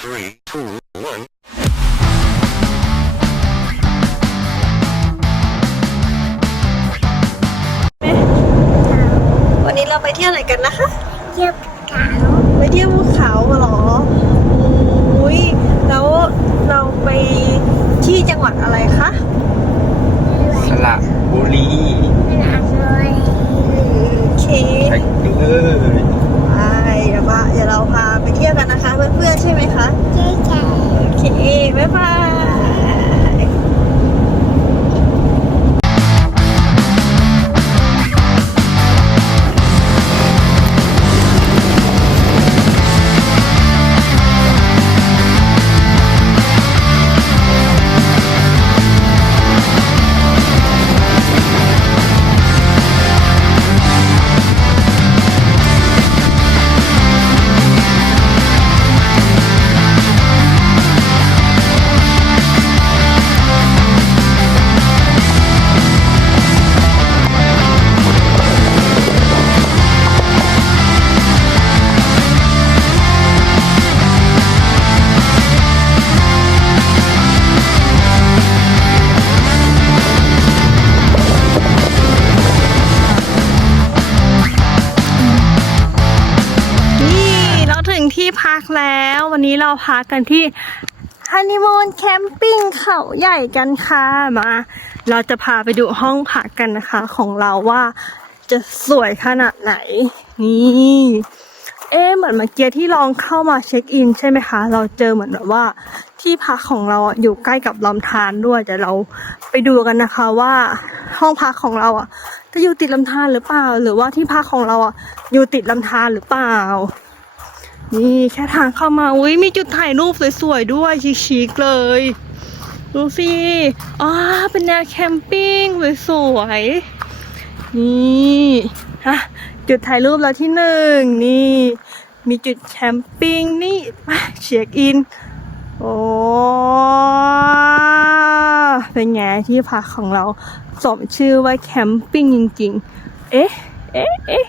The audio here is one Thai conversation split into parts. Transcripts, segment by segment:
three, two, one. วันนี้เราไปเที่ยวไหนกันนะคะเยี่ยมขาวไปเที่ยวภูเขาเหรออุ้ยแล้วเราไปที่จังหวัดอะไรคะสระบุรีหนักเลยโอเคไปเลยไปเดี๋ยวมาเดี๋ยวเราพาไป เที่ยวกันนะคะเพื่อนๆใช่ไหมคะเจ๊ใจโอเคบ๊ายบาย เราพักกันที่ฮันนีมูนแคมปิ้งเขาใหญ่กันค่ะมา เราจะพาไปดูห้องพักกันนะคะ ของเราว่าจะสวยขนาดไหน นี่เอ๊เหมือนเมื่อกี้ที่ลองเข้ามาเช็คอินใช่ไหมคะ เราเจอเหมือนแบบว่าที่พักของเราอยู่ใกล้กับลำธารด้วยเดี๋ยวเราไปดูกันนะคะว่าห้องพักของเราอะจะอยู่ติดลำธารหรือเปล่า หรือว่าที่พักของเราอะอยู่ติดลำธารหรือเปล่า นี่แค่ทางเข้ามา อุ้ยมีจุดถ่ายรูปสวยๆด้วยชิคๆเลย ดูสิ อ๋อ เป็นแนวแคมปิ้งสวยๆ นี่ฮะจุดถ่ายรูปแล้วที่หนึ่งนี่ มีจุดแคมปิ้งนี่มาเช็คอิน โอ้เป็นไงที่พักของเราสมชื่อว่าแคมปิ้งจริง ๆ เอ๊ะ เอ๊ะเอ๊ะ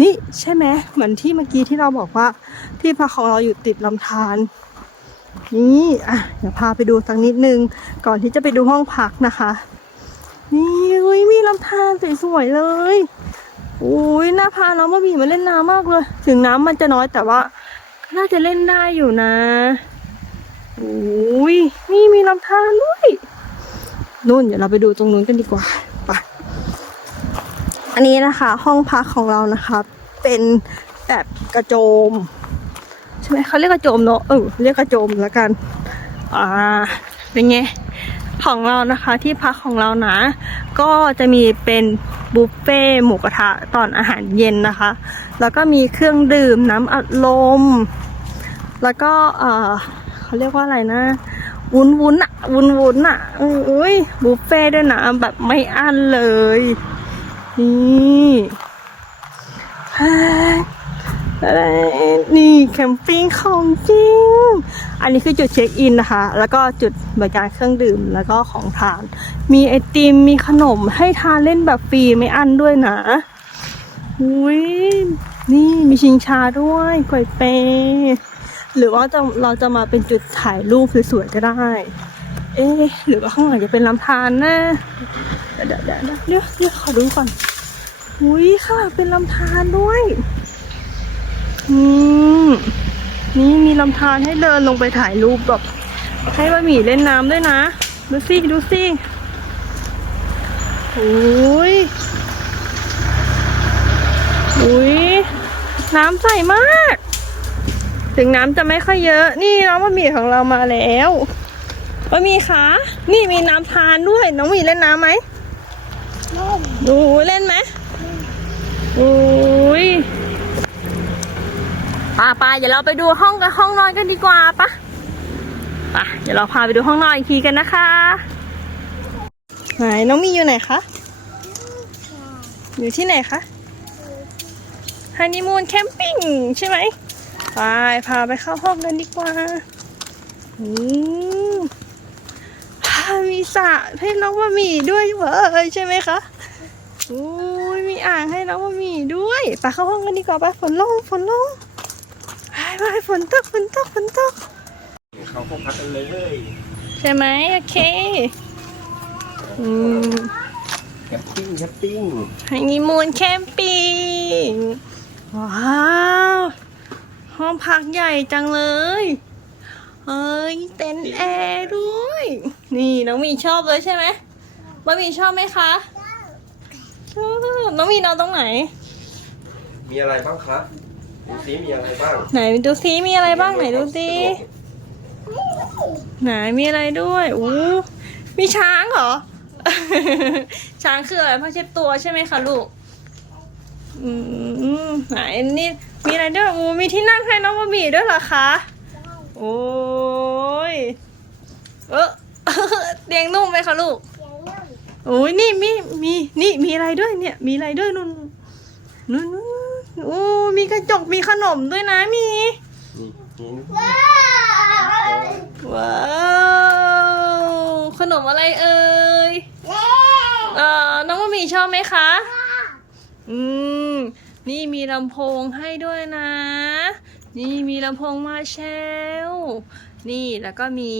นี่ใช่ไหมเหมือนที่เมื่อกี้ที่เราบอกว่า ที่พักของเราอยู่ติดลำธารนี่อะเดี๋ยวพาไปดูสักนิดนึง ก่อนที่จะไปดูห้องพักนะคะ นี่อุ้ยมีลำธารสวยๆเลยอุ้ยน่าพาน้องมาบีมาเล่นน้ำมากเลย ถึงน้ำมันจะน้อยแต่ว่า น่าจะเล่นได้อยู่นะอุ้ยนี่มีลำธารด้วยนู่นเดี๋ยวเราไปดูตรงนู้นกันดีกว่าไปอันนี้นะคะ ห้องพักของเรานะคะ เป็นแบบกระโจม ใช่ไหมเขาเรียกกระโจมเนอะเออเรียกกระโจมแล้วกันอ่าเป็นไงของเรานะคะที่พักของเรานะ ก็จะมีเป็นบุฟเฟ่หมูกระทะตอนอาหารเย็นนะคะ แล้วก็มีเครื่องดื่มน้ำอัดลม แล้วก็เออเขาเรียกว่าอะไรนะวุ้นวุ้นอะวุ้นวุ้นอะอุ้ยบุฟเฟ่ด้วยนะแบบไม่อั้นเลยนี่ นี่แคมปิ้งของจริง อันนี้คือจุดเช็คอินนะคะ แล้วก็จุดบริการเครื่องดื่มแล้วก็ของทาน มีไอติม มีขนมให้ทานเล่นแบบฟรีไม่อั้นด้วยนะอุ้ยนี่มีชิงชาด้วยกวยเปหรือว่าจะเราจะมาเป็นจุดถ่ายรูปสวยๆก็ได้ เอ๊ะหรือว่าข้างหลังจะเป็นลำธารนะเดี๋ยวเดี๋ยวเดี๋ยวเดี๋ยวเดี๋ยวขอดูก่อนอุ้ยค่ะเป็นลำธารด้วย นี่มีลำธารให้เดินลงไปถ่ายรูปแบบให้บะหมี่เล่นน้ำด้วยนะ ดูสิดูสิโอ้ยอุ้ยน้ำใสมาก ถึงน้ำจะไม่ค่อยเยอะ นี่น้องบะหมี่ของเรามาแล้วบะหมี่คะนี่มีน้ำทานด้วย น้องหมีเล่นน้ำไหมล่มดูเล่นไหมอุ้ย ป่าป่าเดี๋ยวเราไปดูห้องกันห้องนอนกันดีกว่าปะป่ะเดี๋ยวเราพาไปดูห้องนอนอีกทีกันนะคะ ไหนน้องมีอยู่ไหนคะอยู่ที่ไหนคะฮันนีมูนแคมปิ้งใช่ไหมไปพาไปเข้าห้องกันดีกว่าอืมอ่ามีสระให้น้องว่ามีด้วยเว้ยใช่ไหมคะอุ้ยมีอ่างให้น้องว่ามีด้วยไปเข้าห้องกันดีกว่าไปฝนลงฝนลง ไปไปฝนตกฝนตกฝนตกห้องพักกันเลยใช่ไหมโอเคอืมแคมปิ้งแคมปิ้งฮันนีมูนแคมปิ้งว้าวห้องพักใหญ่จังเลยเอ้ยเต็นท์แอร์ด้วย นี่น้องหมีชอบเลยใช่ไหมบะหมี่ชอบไหมคะชอบน้องหมีนอนตรงไหน มีอะไรบ้างครับ ดูซิมีอะไรบ้าง ไหนดูซิมีอะไรบ้างไหนดูซิไหนมีอะไรด้วยอู้มีช้างเหรอ ช้างคืออะไรผ้าเช็ดตัวใช่ไหมคะลูก อืมไหนนี่มีอะไรด้วยอู้มีที่นั่งให้น้องบะหมี่ด้วยเหรอคะโอ้ยเออเตียงนุ่มไหมคะลูกเสียงนุ่มโอ้ยนี่มีมีนี่มีอะไรด้วยเนี่ย มีอะไรด้วยนู่นนู่นนู่น โอ้มีกระจกมีขนมด้วยนะมีนี่นี่ว้าวว้าวขนมอะไรเอ่ยเล่เอ่อน้องมะหมี่ชอบไหมคะ อืม นี่มีลำโพงให้ด้วยนะ นี่มีลำโพงมาเชลนี่แล้วก็มี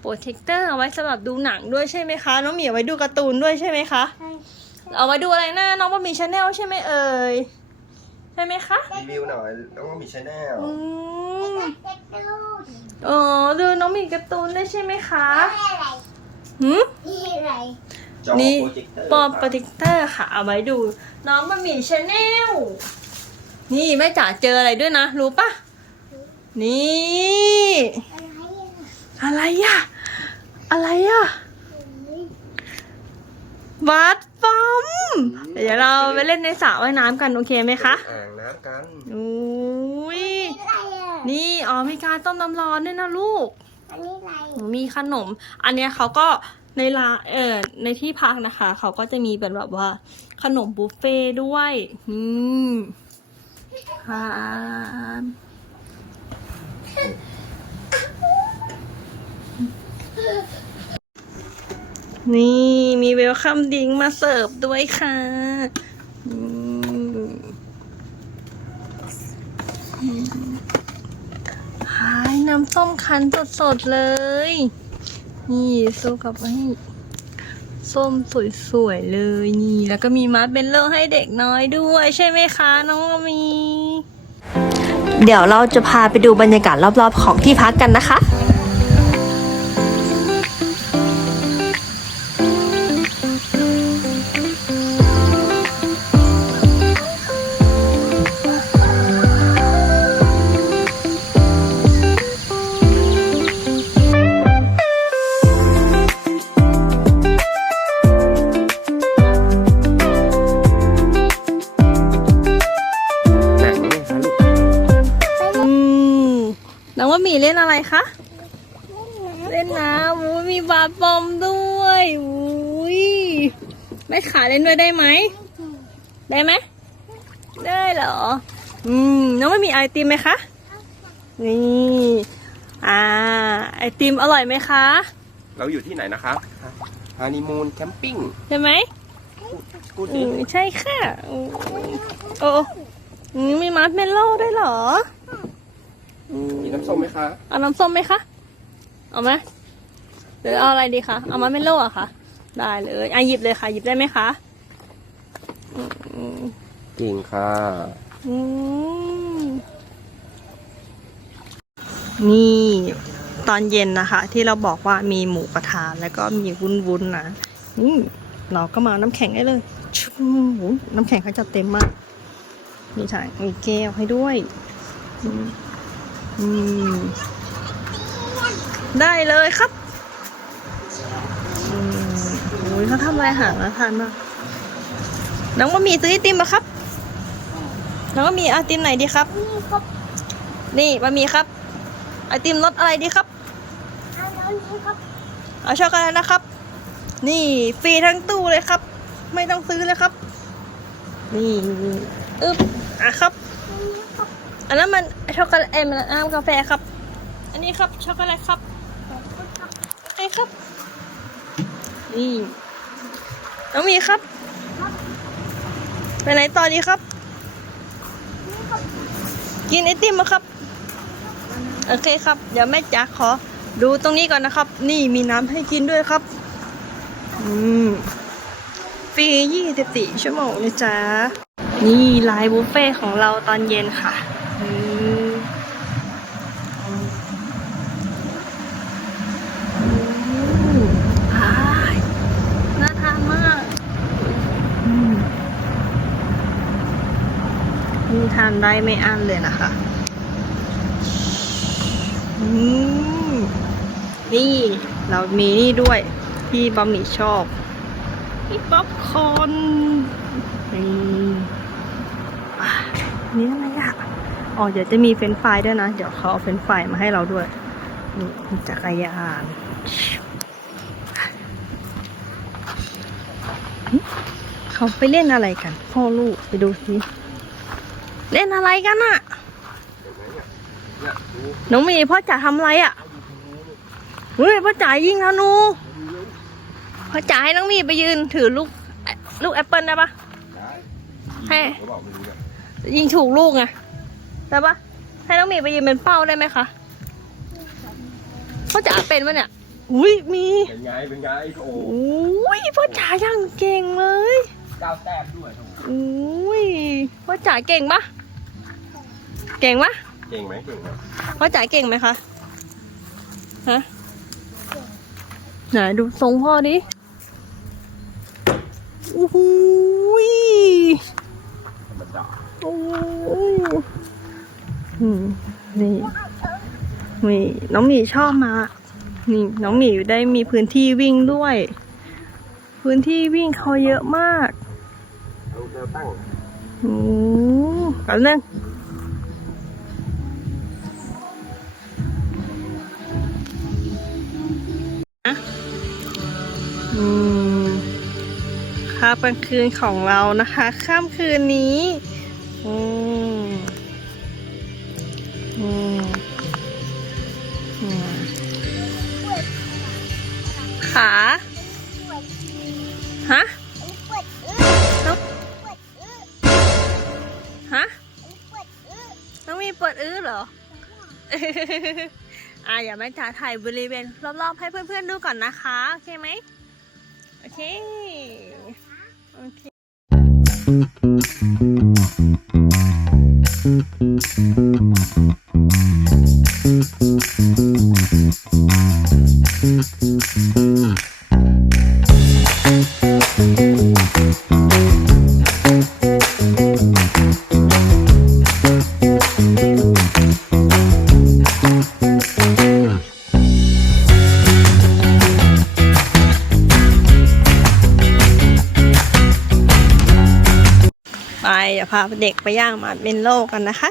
โปรเทคเตอร์เอาไว้สำหรับดูหนังด้วยใช่ไหมคะ น้องหมีเอาไว้ดูการ์ตูนด้วยใช่ไหมคะ เอาไว้ดูอะไรนะน้องบะหมี่ชาแนลใช่ไหมเอ่ย ใช่ไหมคะรีวิวหน่อยน้องว่ามีชาแนลอืมเด็กดูนอ๋อดูน้องหมีการ์ตูนได้วยใช่ไหมคะนี่อะไรหืมนี่อะไรจอนี่ โปรเจคเตอร์ปอมโปรเทคเตอร์ค่ะเอาไว้ดู น้องบะหมี่ชาแนลนี่แม่จ๋าเจออะไรด้วยนะ รู้ปะนี่ อะไรอะอะไรอะอะไรอะวัด ฟอม เดี๋ยวเราไปเล่นในสระว่ายน้ำกันโอเคไหมคะอ่างน้ำกันอุ้ยอะไรอะนี่อ๋อมีการต้มน้ำร้อนด้วยนะลูก อันนี้อะไรมีขนม อันเนี้ยเขาก็ในร้านเออในที่พักนะคะ เขาก็จะมีเป็นแบบว่า ขนมบุฟเฟ่ต์ด้วยอืมครับ นี่มีเวลคัมดิงมาเสิร์ฟด้วยค่ะหายน้ำส้มคั้นสดๆเลย นี่สู้กับไอ้ส้มสวยๆเลยนี่ แล้วก็มีมาร์เบนเลอร์ให้เด็กน้อยด้วยใช่ไหมคะ น้องมี เดี๋ยวเราจะพาไปดูบรรยากาศรอบๆของที่พักกันนะคะ แม่ขาเล่นด้วยได้ไหม ได้ไหม ได้เหรอ อืม น้องว่ามีไอติมไหมคะ นี่ อ่า ไอติมอร่อยไหมคะ เราอยู่ที่ไหนนะครับฮานีมูนแคมปิ้งใช่ไหมพูดอืดิมใช่ค่ะอืมโอ้อืมมีมาร์ชเมลโล่ด้วยเหรออืมมีน้ำส้มไหมคะ เอาน้ำส้มไหมคะ เอาไหมหรือเอาอะไรดีคะ เอามาเมลโล่อะคะ ได้เลยอะหยิบเลยค่ะ หยิบได้ไหมคะอืมเก่งค่ะอืมนี่ตอนเย็นนะคะ ที่เราบอกว่ามีหมูกระทะแล้วก็มีวุ้นวุ้นๆนะนี่เราก็มาเอาน้ำแข็งได้เลยชุบโอ้โหน้ำแข็งเขาจะเต็มมาก มีถังมีแก้วให้ด้วยอืมอืมได้เลยครับอืมโอ้ยเขาทำอะไรอาหารน่าทานมากน้องบะหมี่ซื้อไอติมมาครับ น้องบะหมี่เอาไอติมไหนดีครับ นี่ก็นี่บะหมี่ครับ ไอติมรสอะไรดีครับ เอาน้ำนี้ก็เอาช็อกโกแลตนะครับ นี่ฟรีทั้งตู้เลยครับ ไม่ต้องซื้อเลยครับ นี่อึ๊บอะครับ อันนั้นมันช็อกโกแลตเอ็มน้ำกาแฟครับ อันนี้ครับช็อกโกแลตครับ โอเคครับ นี่ น้องมีครับ ไปไหนต่อดีครับ กินไอติมมาครับ โอเคครับ เดี๋ยวแม่จ๋าขอ ดูตรงนี้ก่อนนะครับ นี่มีน้ำให้กินด้วยครับ อืมฟรียี่สิบสี่ชั่วโมงนะจ๊ะ นี่ไลน์บุฟเฟ่ของเราตอนเย็นค่ะอืมอืมอ้ายน่าทานมากอืมนี่ ทานได้ไม่อั้นเลยนะคะนี่ เรามีนี่ด้วย ที่บะหมี่ชอบนี่ป๊อปคอร์นนี่นี่อะไรอะอ๋อเดี๋ยวจะมีเฟรนฟรายด้วยนะ เดี๋ยวเขาเอาเฟรนฟรายมาให้เราด้วยนี่จักรยานเขาไปเล่นอะไรกัน พ่อลูกไปดูสิ เล่นอะไรกันอะเนี่ยดูน้องเมย์พ่อจ๋าทำอะไรอะเฮ้ยพ่อจ๋ายิงธนูพ่อจ๋าให้น้องเมีไปยืนถือลูกลูกแอปเปิลได้ปะได้ให้เขาบอกไม่รู้เนี่ยยิงถูกลูกไงได้ปะให้น้องเมีไปยืนเป็นเป้าได้ไหมคะพ่อจ๋าเป็นปะเนี่ยอุ้ยมี เป็นไงเป็นไงโอ้โหอุ้ยพ่อจ๋ายังเก่งเลยเก้าแต้มด้วยโอ้โหอุ้ยพ่อจ๋าเก่งปะเก่งปะเก่งไหมเก่งไหมพ่อจ๋าเก่งไหมคะฮะไหนดูทรงพ่อดิโอ้โหยธรรมดาโอ้ยอืมนี่นี่น้องหมีชอบมา นี่น้องหมีได้มีพื้นที่วิ่งด้วย พื้นที่วิ่งเขาเยอะมากเอาแนว ตั้งโอ้แป๊บนึงนะอืมค่ากลางคืนของเรานะคะ ค่ำคืนนี้อืมอืมอืมขา อ่าอย่าแม่จ๋าถ่ายบริเวณรอบๆให้เพื่อนๆดูก่อนนะคะโอเคไหมโอเคโอเค ดี๋ยวพาเด็กไปย่างมาเมนโลกันนะคะ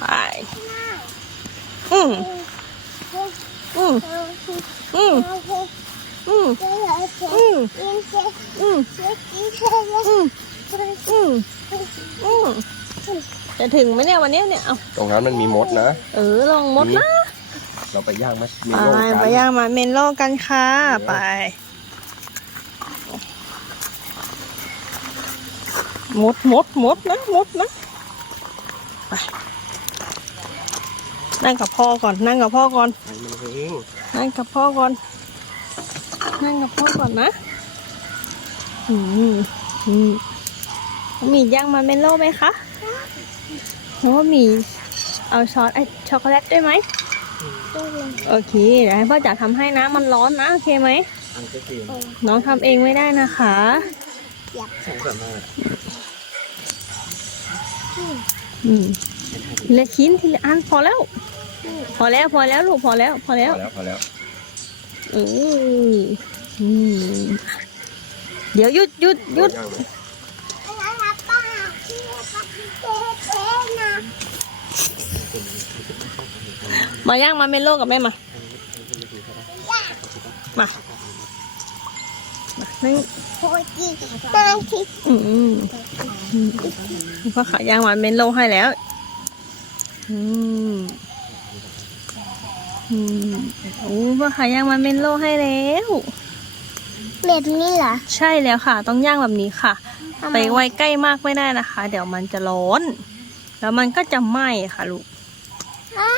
ไปอืมอืมอืมอืมอืมอืมอืมอืมอืมจะถึงไหมเนี่ยวันนี้เนี่ยเอาตรงนั้นมันมีมดนะ เออลองมดนะ เราไปย่างไหมมีไปโลกันไปย่างมาเมนโลกันค่ะ ไป มดมดมดนะมดนะไปนั่งกับพ่อก่อน นั่งกับพ่อก่อนให้มันเองนั่งกับพ่อก่อน นั่งกับพ่อก่อนนะ อืมอืมมีย่างมันเมนโลไหมคะโอ้มีเอาช้อนไอช็อกโกแลตด้วยไหมโอเคเดี๋ยวให้พ่อจ๋าทำให้นะ มันร้อนนะ โอเคไหมอันเจ๊เองน้องทำเองไม่ได้นะคะ สองแบบมากอืมทีละชิ้นทีละอันพอแล้ว พอแล้วพอแล้วลูกพอแล้ว พอพแล้วอแล้วพอแล้วอืมอืมเดี๋ยวหยุดหยุดหยุดย่างไหมป้าที่ป้าเจ๊เจ๊นะมาย่างมาเมนโลกับแม่มา มามา นั่งโคจินางที่อืมอืมอืมพ่อขาย่างมาเมนโลให้แล้ว อืมอืมโอ้พ่อขาย่างมาเมนโลให้แล้วแบบนี้เหรอ ใช่แล้วค่ะ ต้องย่างแบบนี้ค่ะทำไมไปไว้ใกล้มากไม่ได้นะคะ เดี๋ยวมันจะร้อน แล้วมันก็จะไหม้ค่ะลูกอ้า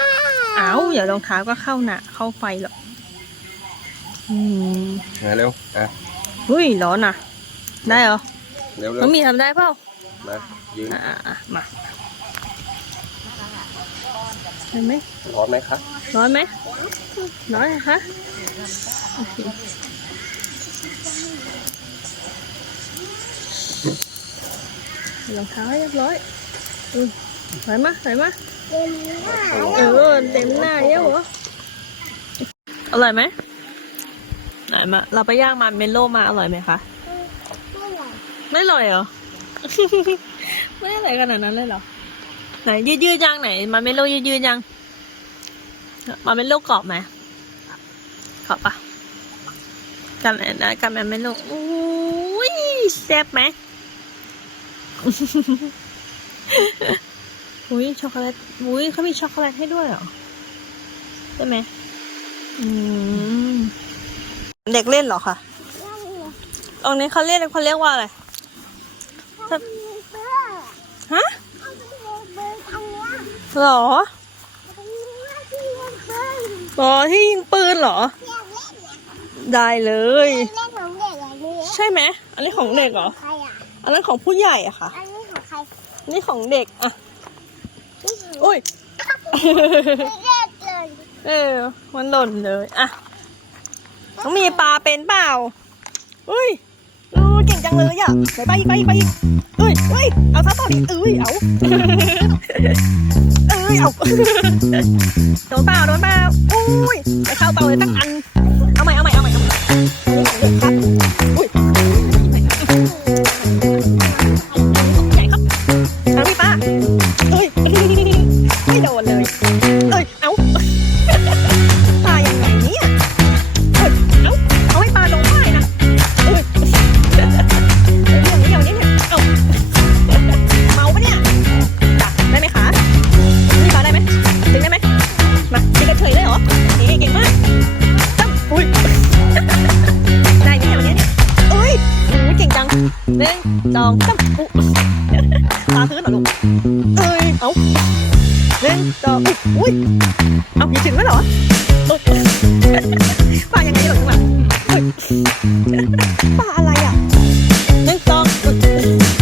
อ้าวอย่ารองเท้าก็เข้าหนะเข้าไฟหรอกอืมมาเร็วอะ อุ้ยร้อนอะ ได้เหรอเร็วเร็น้วองมีทำได้เปล่ามายืนอะอะอะมาเห็นไหมพร้อมไหมคะร้อนไหมร้อนเหรอคะโอเคใส่รองเท้าให้เรียบร้อยอืมใส่มาใส่มาเป็นหน้าเออเต็มหน้าเยอะเหรออร่อยไหม ไหนมาเราไปย่างมาเมลโล่มาอร่อยไหมคะไม่หรอกไม่อร่อยเหรอ ไม่อร่อยขนาดนั้นเลยเหรอไหนยืดยืดๆยังไหน มาเมลโล่ยืดยืดๆยัง มาเมลโล่กรอบไหมกรอบปะกันไหนนะกันมาเมลโล่อุ้ยแซ่บไหมอุ้ยช็อกโกแลตอุ้ยเขามีช็อกโกแลตให้ด้วยเหรอใช่ไหมอืม เด็กเล่นเหรอคะตรงนี้เขาเรียกเขาเรียกว่าอะไรถ้ามีเบอร์ฮะถ้ามีเบอร์อันเนี้ยหรอมันมีว่าที่เล่นเบอร์หรอที่ยิงปืนเหรอเล่นเล่นเนี่ยได้เลยเล่นของเด็กอันนี้ใช่ไหมอันนี้ของเด็กเหรอใครอะอันนั้นของผู้ใหญ่อะค่ะ อันนี้ของใครอันนี่ของเด็กอะนี่ของอุ้ยไม่เล่นเลยเออมันหล่นเลยอะ ต้องมีปลาเป็นเปล่าอุ้ยเออเก่งจังเลยอะไปไปอีกไปอีกไปอีกเอ้ยเอ้ยเอาซะต่อดิเอ้ยเอาเอ้ยเอาโดนเปล่าโดนเปล่าอุ้ยไปเข้าเตาเลยตั้งอัน ปลาอะไรอะนั่งตอก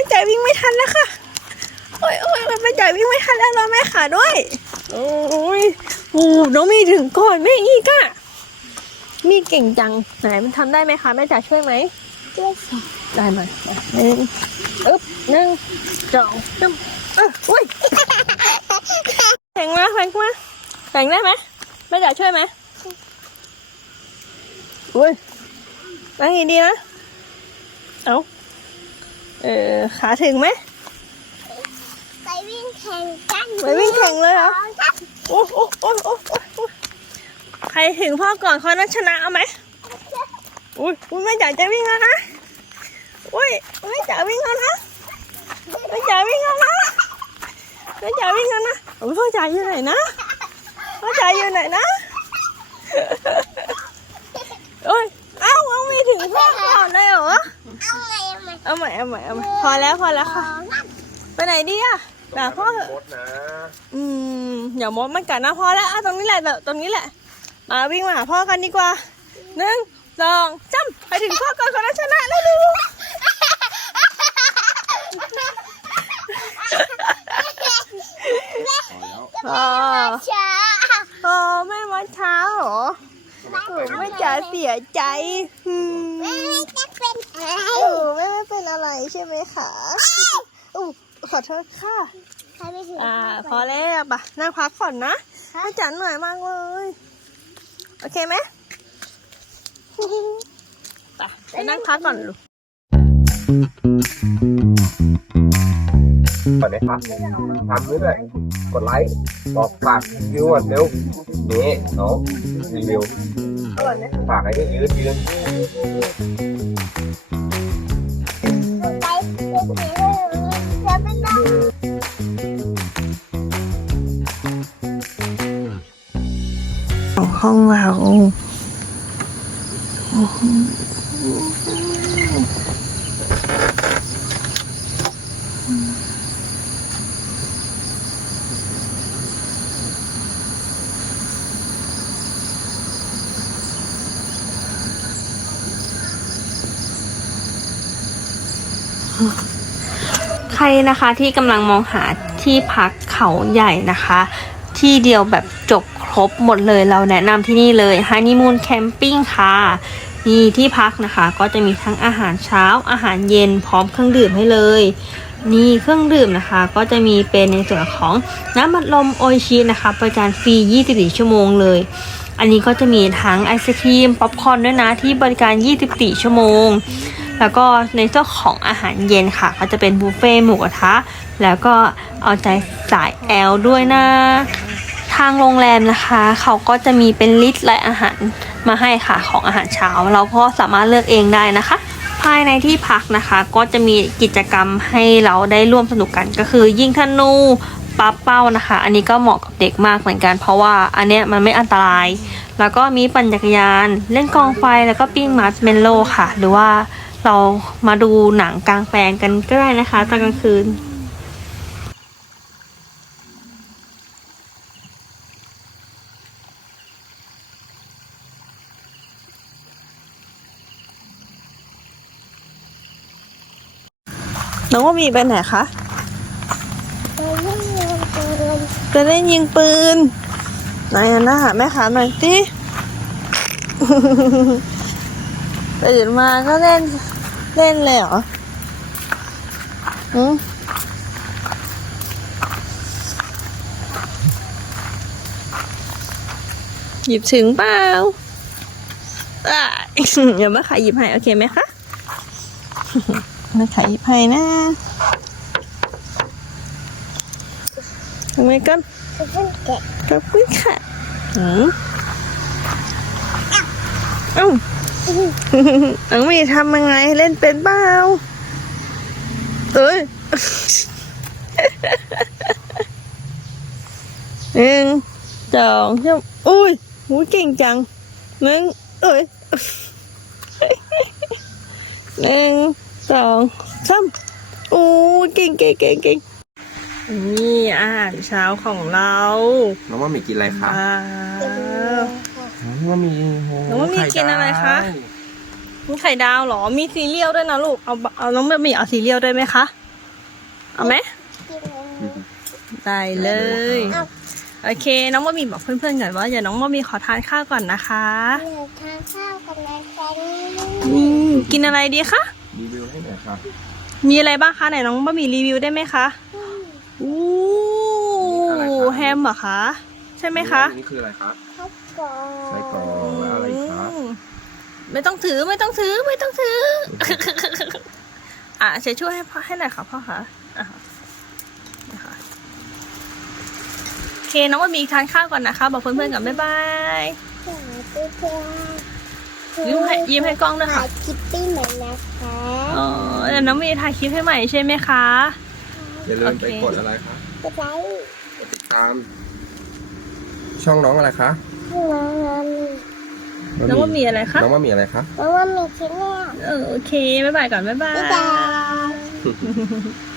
แม่จ๋าวิ่งไม่ทันแล้วค่ะ โอ้ยโอ้ยแม่ใจวิ่งไม่ทันแล้วรอแม่ขาด้วย โอ้ยโอ้น้องมีถึงก่อนแม่อีกอะมีเก่งจัง ไหนมันทำได้ไหมคะแม่จ๋าช่วยไหมได้ไหมหนึ่งอึ๊บหนึ่งสองสามเอออุ้ยแข่งมาแข่งมาแข่งได้ไหมแม่จ๋าช่วยไหมอุ้ยนั่งดีๆนะ เอ้า เออขาถึงไหมไปวิ่งแข่งกันไปวิ่งแข่งเลยเหรอสงสามโอ้โอ้โอ้โอ้โอ้โอ้ใครถึงพ่อก่อนคนนั้นชนะเอาไหมอุ้ยอุ้ยแม่จ๋าจะวิ่งแล้วนะอุ้ยแม่จ๋าวิ่งแล้วนะแม่จ๋าวิ่งแล้วนะแม่จ๋าวิ่งแล้วนะโอ้ยพ่อจ๋าอยู่ไหนนะพ่อจ๋าอยู่ไหนนะโอ้ยเอ้าเอาไม่ถึงพ่อก่อนเลยเหรอ เอาไงเอาไงเอาใหม่เอาใหม่เอาใหม่พอแล้วพอแล้วค่ะสองสามไปไหนดีอะด่าพ่อเถอะมดนะ อืมอย่ามดมันกัดนะพอแล้วอะตรงนี้แหละแบบตรงนี้แหละ มาวิ่งมาหาพ่อกันดีกว่าหนึ่งสองจำไปถึงพ่อก่อนคนนั้นชนะแล้วลูกพอแล้วพ่อช้าพ่อไม่มาเช้าเหรอโอ้ไม่จ๋าเสียใจอืมไม่จะ เ็นอะไรโอ้ไม่ไม่เป็นอะไรใช่ไหมคะโอ้ขอโทษค่ะใครไม่ถึงอ่าพอแล้วปะนั่งพักก่อนนะไม่จันหน่อยมากเลย โอเคไหมไปนั่งพักก่อนลูก ก่อนนะครับทำด้วยกดไลค์บอกฝากรีวิวก่อนเร็วนี่เน้องรีวิวฝากให้ได้ยืนยืนไปเดี๋ยวเดี๋ยวเดี๋ยวไม่ได้ของห้ ใครนะคะที่กำลังมองหาที่พักเขาใหญ่นะคะ ที่เดียวแบบจบครบหมดเลยเราแนะนำที่นี่เลยฮันนีมูนแคมปิ้งค่ะนี่ที่พักนะคะ ก็จะมีทั้งอาหารเช้าอาหารเย็นพร้อมเครื่องดื่มให้เลยนี่เครื่องดื่มนะคะ ก็จะมีเป็นในส่วนของน้ำบัดลมโอชินะคะบริการฟรี 24 ชั่วโมงเลย อันนี้ก็จะมีทั้งไอศครีม ป๊อปคอร์นด้วยนะที่บริการ 24 ชั่วโมง แล้วก็ในเจ้าของอาหารเย็นค่ะ ก็จะเป็นบุฟเฟ่ต์หมูกระทะ แล้วก็เอาใจสายแอลด้วยนะ ทางโรงแรมนะคะ เขาก็จะมีเป็นลิสต์รายอาหารมาให้ค่ะของอาหารเช้า เราก็สามารถเลือกเองได้นะคะ ภายในที่พักนะคะ ก็จะมีกิจกรรมให้เราได้ร่วมสนุกกันก็คือ ยิงธนูปาเป้านะคะ อันนี้ก็เหมาะกับเด็กมากเหมือนกัน เพราะว่าอันเนี้ยมันไม่อันตราย แล้วก็มีปั่นจักรยาน เล่นกองไฟแล้วก็ปิ้งมาร์ชเมลโลค่ะ หรือว่า เรามาดูหนังกลางแปลงกันก็ได้นะคะตอนกลางคืนน้องว่ามีไปไหนคะไปเล่นเงินตัวเงินจะเล่นยิงปืนไหนอะหน้าหาแม่ค้าหน่อยสิ ตื่นมาก็เล่น เล่นเลยเหรออืมหยิบถึงเปล่าอะเดี๋ยวแม่ขายหยิบให้ โอเคไหมคะแม่ขายหยิบให้นะทำไมกันไปเล่นแกะขอบคุณค่ะอืมอ้า น้องมีทำยังไงเล่นเป็นเปล่าเอ้ยหนึ่งสองสามอุ้ยหูเก่งจังหนึ่งเอ้ยหนึ่งสองสามโอ้ยเก่งเก่งเก่งเก่งนี่อาหารเช้าของเรา น้องว่ามีกินอะไรคะว้าว น้องว่ามีน้องว่ามีกินอะไรคะ มีไข่ดาวเหรอ มีซีเรียลด้วยนะลูก เอาเอาน้องแบบมีเอาซีเรียลด้วยไหมคะ เอาไหมกินเลยได้เลยเอาโอเค น้องบะหมี่บอกเพื่อนๆก่อนว่าเดี๋ยวน้องบะหมี่ขอทานข้าวก่อนนะคะเหลือทานข้าวกันนะจ๊ะอืมกินอะไรดีคะ รีวิวให้หน่อยค่ะ มีอะไรบ้างคะไหนน้องบะหมี่รีวิวได้ไหมคะอู้แฮมเหรอคะ ใช่ไหมคะนี่คืออะไรครับข้าวกล่องไส้กรอกและอะไรอีกครับอืมไม่ต้องถือไม่ต้องถือไม่ต้องถือ อะเชช่วยให้พ่อให้หน่อยค่ะพ่อคะอะค่ะนะคะโอเคน้องบะหมี่ทานข้าวก่อนนะคะ บอกเพื่อนๆก่อนบ๊ายบายสวัสดีค่ะยิ้มให้ยิ้มให้กล้องด้วยค่ะ ถ่ายคลิปปี้เหมือนนะคะอ๋อเดี๋ยวน้องมีถ่ายคลิปให้ใหม่ใช่ไหมคะ อย่าลืมไปโอเคกดอะไรคะกดไลค์ กดติดตาม ช่องน้องอะไรคะให้น้องน้องน้องว่ามีอะไรคะน้องว่ามีอะไรคะเพราะว่ามีชิ้นเนี่ยเออโอเคบ๊ายบายก่อนบ๊ายบาบ๊ายบายย